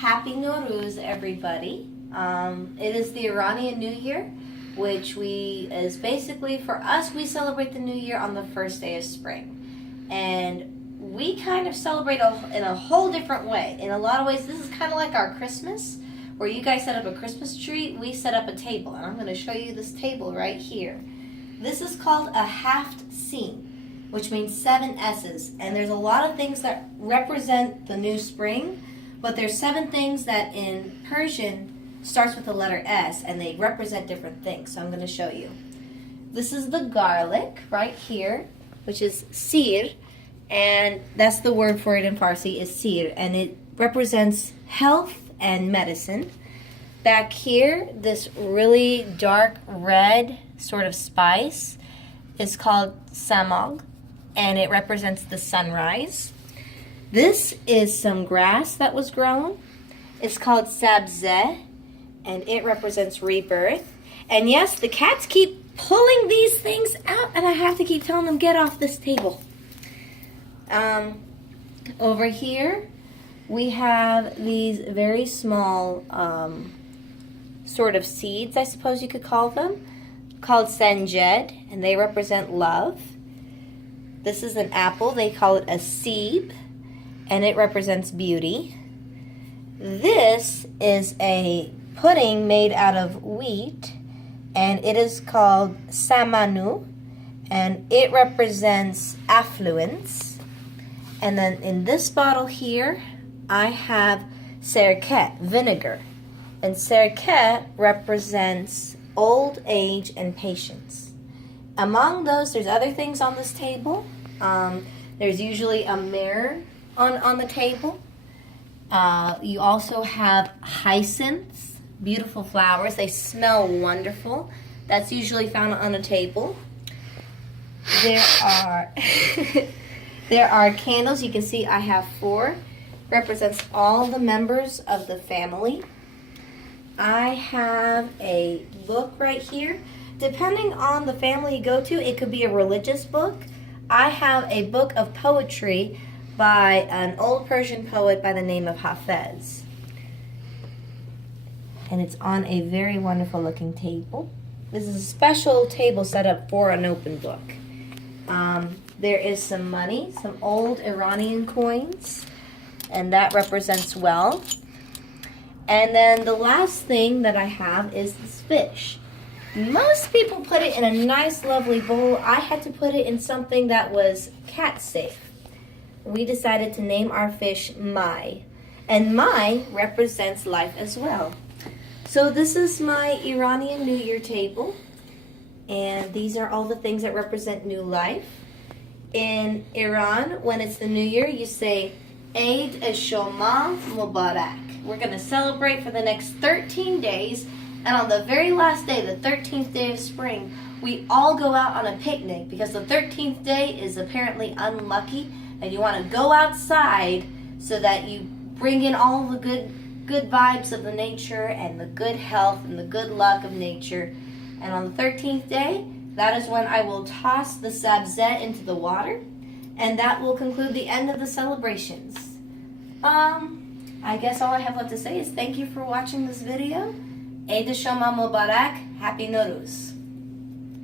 Happy Norooz, everybody. It is the Iranian New Year, which is basically, for us, we celebrate the New Year on the first day of spring. And we kind of celebrate in a whole different way. In a lot of ways, this is kind of like our Christmas, where you guys set up a Christmas tree, we set up a table. And I'm going to show you this table right here. This is called a Haft scene, which means 7 S's. And there's a lot of things that represent the new spring, but there's 7 things that in Persian starts with the letter S, and they represent different things. So I'm going to show you. This is the garlic right here, which is sir, and that's the word for it in Farsi is sir, and it represents health and medicine. Back here, this really dark red sort of spice is called samag, and it represents the sunrise. This is some grass that was grown. It's called sabzeh, and it represents rebirth. And yes, the cats keep pulling these things out, and I have to keep telling them, get off this table. Over here, we have these very small sort of seeds, I suppose you could call them, called sanjed, and they represent love. This is an apple. They call it a seeb, and it represents beauty. This is a pudding made out of wheat, and it is called samanu, and it represents affluence. And then in this bottle here, I have serke, vinegar, and serke represents old age and patience. Among those, there's other things on this table. There's usually a mirror on the table. You also have hyacinths, beautiful flowers. They smell wonderful. That's usually found on a table. There are there are candles. You can see I have 4. Represents all the members of the family. I have a book right here. Depending on the family you go to, it could be a religious book. I have a book of poetry by an old Persian poet by the name of Haft. And it's on a very wonderful looking table. This is a special table set up for an open book. There is some money, some old Iranian coins, and that represents wealth. And then the last thing that I have is this fish. Most people put it in a nice, lovely bowl. I had to put it in something that was cat safe. We decided to name our fish Mai. And Mai represents life as well. So this is my Iranian New Year table. And these are all the things that represent new life. In Iran, when it's the New Year, you say, Eid Shoma Mubarak. We're going to celebrate for the next 13 days. And on the very last day, the 13th day of spring, we all go out on a picnic because the 13th day is apparently unlucky. And you want to go outside so that you bring in all the good vibes of the nature and the good health and the good luck of nature. And on the 13th day, that is when I will toss the sabzeh into the water, and that will conclude the end of the celebrations. I guess all I have left to say is thank you for watching this video. Eid Shoma Mubarak. Happy Norooz.